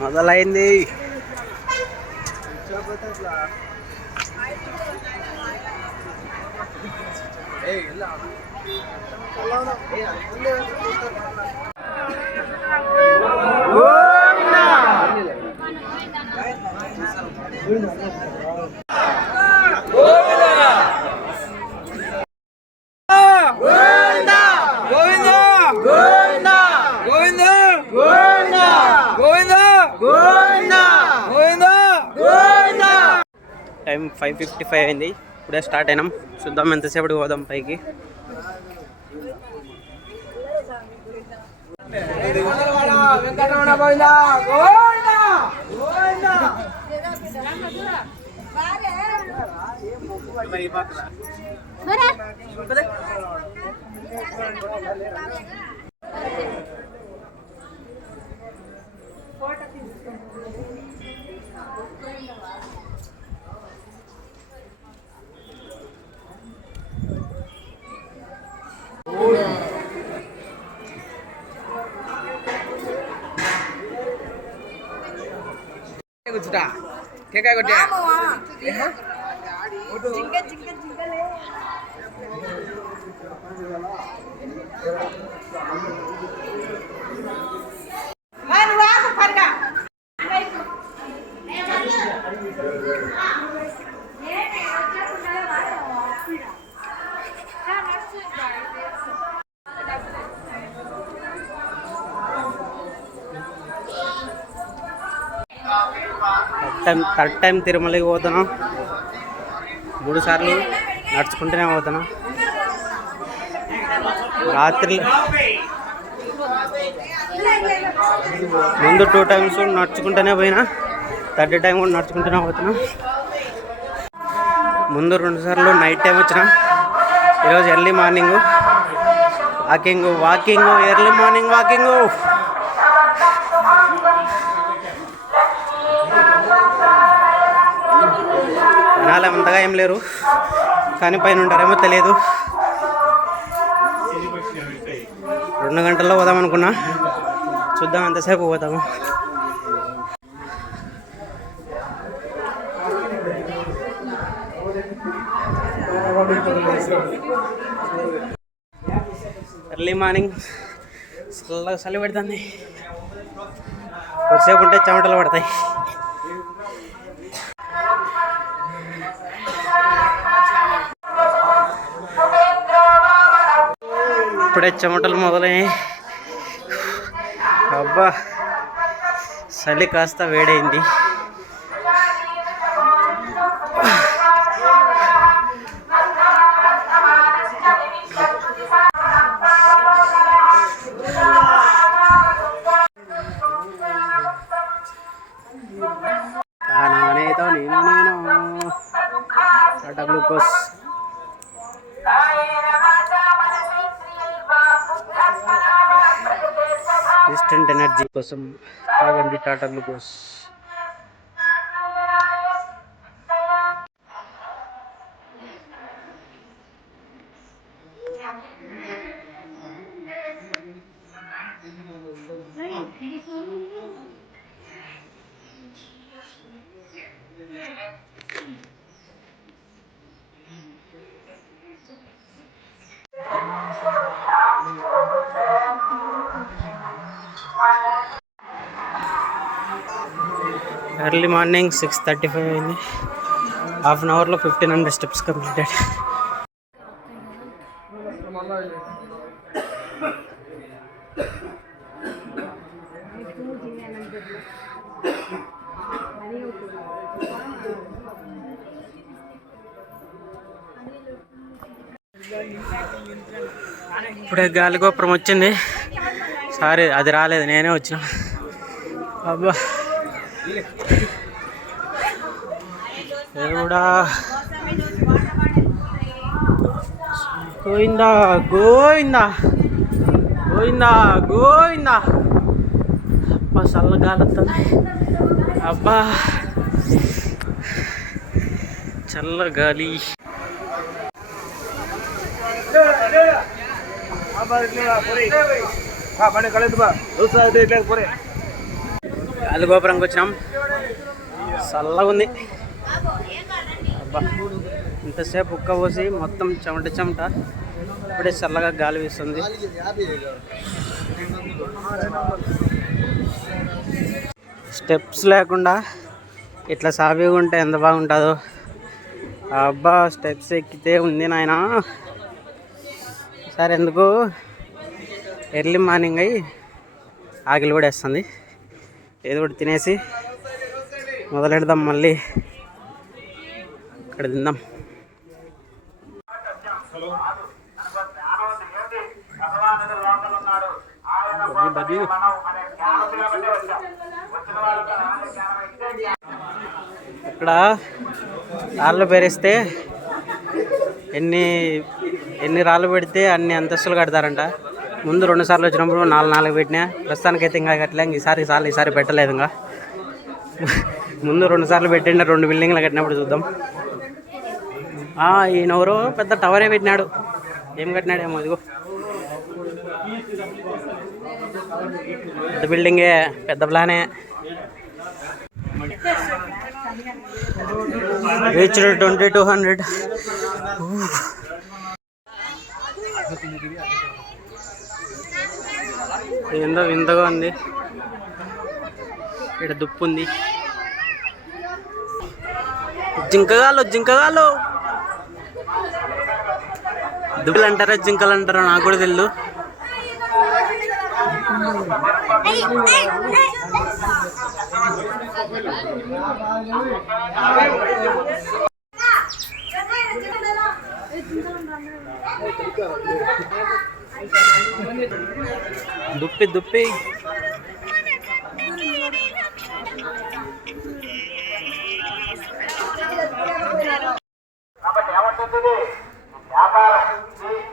మొదలైంది. టైం 5:55 అయింది. ఇప్పుడే స్టార్ట్ అయినాం. చూద్దాం ఎంతసేపటికి పోదాం పైకి. థర్డ్ టైం తిరుమలకి పోతున్నాం. 3 సార్లు నడుచుకుంటూనే పోతున్నాం. రాత్రి ముందు 2 టైమ్స్ నడుచుకుంటూనే పోయినా, థర్డ్ టైం కూడా నడుచుకుంటూనే పోతున్నాం. ముందు 2 సార్లు నైట్ టైం వచ్చినా. ఈరోజు early morning walking early morning walking. జనాలు అంతగా ఏం లేరు, కానీ పైన ఉంటారేమో తెలియదు. 2 గంటల్లో పోదాం అనుకున్నా. చూద్దాం ఎంతసేపు పోతాము. ఎర్లీ మార్నింగ్ చలి పెడుతుంది. కొద్దిసేపు ఉంటే చెమటలు పడతాయి. ఇప్పుడే చెమటలు మొదలయ్యాయి. అబ్బా, చలి కాస్త వేడైంది. టాటా గ్లూకోస్ ఇన్స్టెంట్ ఎనర్జీ కోసం తాగండి టాటా గ్లూకోస్. ఎర్లీ మార్నింగ్ 6:35 అయింది. హాఫ్ అన్ అవర్లో 1500 స్టెప్స్ కంప్లీటెడ్. ఇప్పుడే గాలిగోపురం వచ్చింది. సారీ, అది రాలేదు, నేనే వచ్చిన. అబ్బా దేవుడా, గోవిందా గోవిందా గోవిందా గోవిందా. అబ్బా చల్లగాలి వస్తుంది. అబ్బా చల్లగాలి. గాలిగోపురంకి వచ్చినాం. చల్లగా ఉంది. అబ్బా ఇంతసేపు ఉక్క పోసి మొత్తం చెమట చెమట. ఇప్పుడే చల్లగా గాలి వీస్తుంది. స్టెప్స్ లేకుండా ఇట్లా సాఫీగా ఉంటే ఎంత బాగుంటుందో. అబ్బా స్టెప్స్ ఎక్కితే ఉంది నాయన. సరే ఎందుకు ఎర్లీ మార్నింగ్ అయ్యి ఆకలి కూడా వేస్తుంది. ఏదో ఒకటి తినేసి మొదలెడదాం. మళ్ళీ ఇక్కడ తిందాం. ఇక్కడ రాళ్ళు పేరిస్తే ఎన్ని రాళ్ళు పెడితే అన్ని అంతస్తులు కడతారంట. ముందు 2 సార్లు వచ్చినప్పుడు 4 పెట్టినా. ప్రస్తుతానికైతే ఇంకా కట్టలే. ఈసారి పెట్టలేదు. ఇంకా ముందు 2 సార్లు పెట్టిండే 2 బిల్డింగ్లు కట్టినప్పుడు చూద్దాం. ఈయనెవరో పెద్ద టవరే పెట్టినాడు. ఏం కట్టినాడేమో. ఇదిగో పెద్ద బిల్డింగే, పెద్ద ప్లానే. రీచ్ 2200. ఏందో వింతగా ఉంది. ఇక్కడ దుప్పు ఉంది. జింకగాళ్ళు దుబ్బులు అంటారా జింకలు అంటారా నాకు కూడా తెలియదు. దుప్పి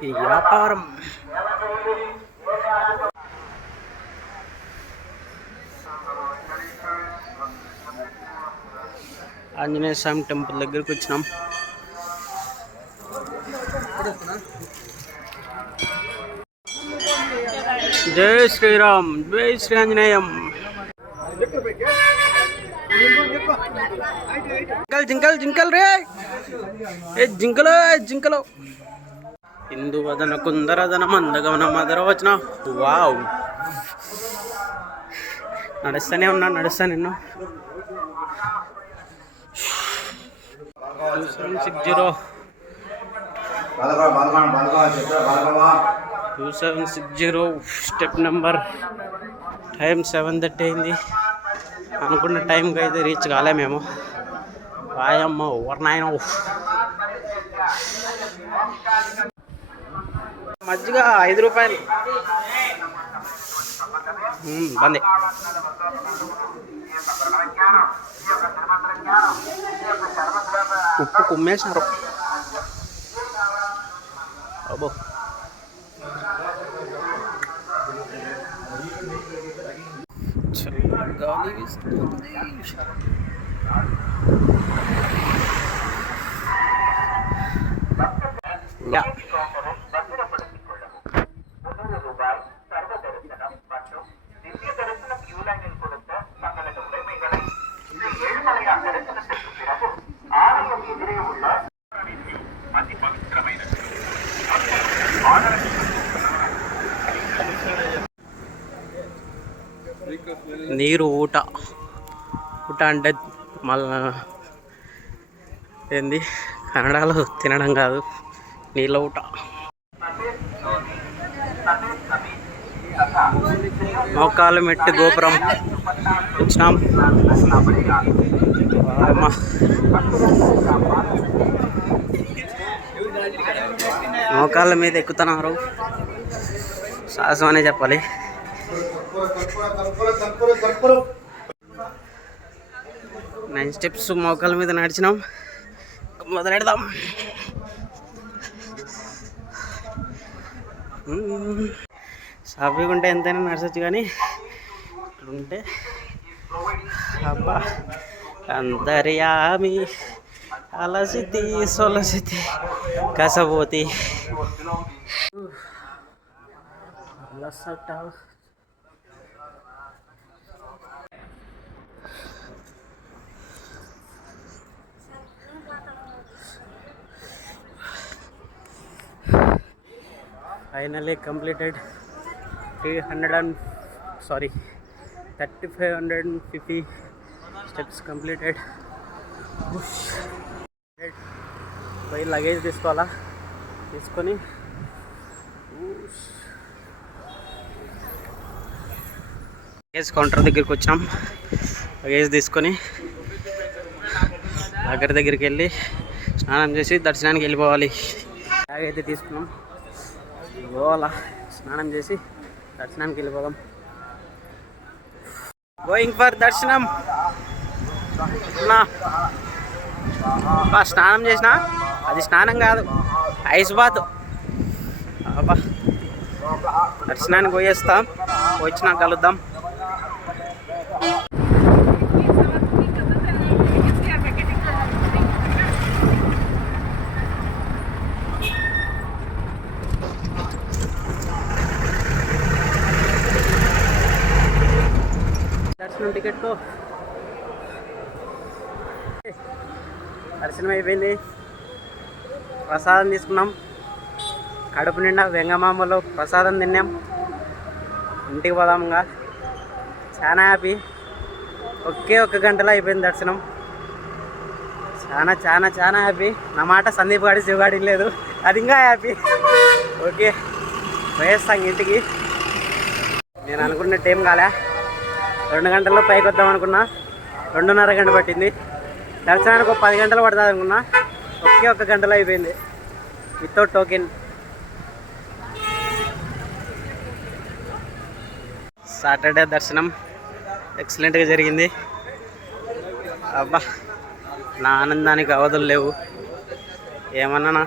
ఈ వ్యాపారం. ఆంజనేయ స్వామి టెంపుల్ దగ్గరికి వచ్చినాం. జై శ్రీరామ్, జై శ్రీ ఆంజనేయం. జింకలు రే, జింకలు. ఇందువదన కుందరదన మందగమన మదర వచ్చిన. వావ్, నడుస్తానే ఉన్నా. 2760 స్టెప్ నెంబర్. టైం 7:30 అయింది. అనుకున్న టైంకి అయితే రీచ్ కాలే మేము. వాయమ్మ ఓవర్నాయన. మజ్జిగ 5 రూపాయలు. బందే. ఉప్పు కుమ్మేశారు. అబ్బో గాలి వీస్తుంది. నీరు ఊట అంటే మళ్ళా ఏంది కన్నడలో తినడం కాదు, నీళ్ళ ఊట. మోకాలు మెట్టు గోపురం వచ్చినాం. మోకాళ్ళ మీద ఎక్కుతున్నారు. సాహసం అనే చెప్పాలి. నైన్ స్టెప్స్ మోకాళ్ళ మీద నడిచినాం. మొదలెడదాం. సాఫీగా ఉంటే ఎంతైనా నడచచ్చు, కానీ ఉంటే అబ్బా అంతర్యామి అలసితి సొలసితి కసపోతి. Finally completed 3550 steps completed. పోయి లగేజ్ తీసుకోవాలా, తీసుకొని లగేజ్ కౌంటర్ దగ్గరికి వచ్చాం. లగేజ్ తీసుకొని దగ్గర దగ్గరికి వెళ్ళి స్నానం చేసి దర్శనానికి వెళ్ళిపోవాలి. బ్యాగ్ అయితే తీసుకున్నాం, పోవాలా, స్నానం చేసి దర్శనానికి వెళ్ళిపోదాం. గోయింగ్ ఫర్ దర్శనం. స్నానం చేసిన, అది స్నానం కాదు, ఐస్ బాత్. అబ్బా దర్శనానికి పోయేస్తాం, వచ్చినా కలుద్దాం. దర్శనం టికెట్తో దర్శనం అయిపోయింది. ప్రసాదం తీసుకున్నాం, కడుపు నిండా వెంగమామలో ప్రసాదం తిన్నాం. ఇంటికి పోదాముగా. చాలా హ్యాపీ. ఒకే 1 గంటలో అయిపోయింది దర్శనం. చాలా చాలా చాలా హ్యాపీ. నా మాట సందీప్ గాడి శివగాడి లేదు, అది ఇంకా హ్యాపీ. ఓకే, పోయేస్తాం ఇంటికి. నేను అనుకున్న టైం కాలే, 2 గంటల్లో పైకి వద్దాం అనుకున్నా, 2:30 గంట పట్టింది. దర్శనానికి 10 గంటలు పడుతుంది అనుకున్నా, ఒకే 1 గంటలో అయిపోయింది వితౌట్ టోకెన్. సాటర్డే దర్శనం ఎక్సలెంట్గా జరిగింది. అబ్బా నా ఆనందానికి అవధులు లేవు. ఏమన్నా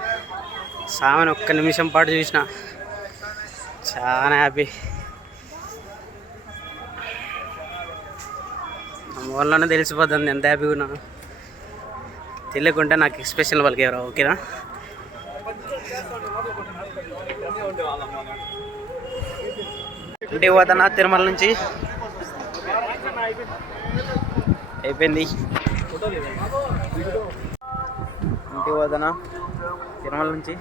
సామెను 1 నిమిషం పాటు చూసిన, చాలా హ్యాపీ. వాళ్ళనే తెలిసిపోతుంది ఎంత హ్యాపీగా ఉన్నా. తెలియకుంటే నాకు ఎక్స్ప్రెషన్ వాళ్ళకి ఎవరు. ఓకేనా, ఇంటికి పోతానా తిరుమల నుంచి. అయిపోయింది, ఇంటికి పోతానా తిరుమల నుంచి.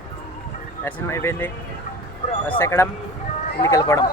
దర్శనం అయిపోయింది. బస్ ఎక్కడం, ఇంటికి వెళ్ళిపోవడం.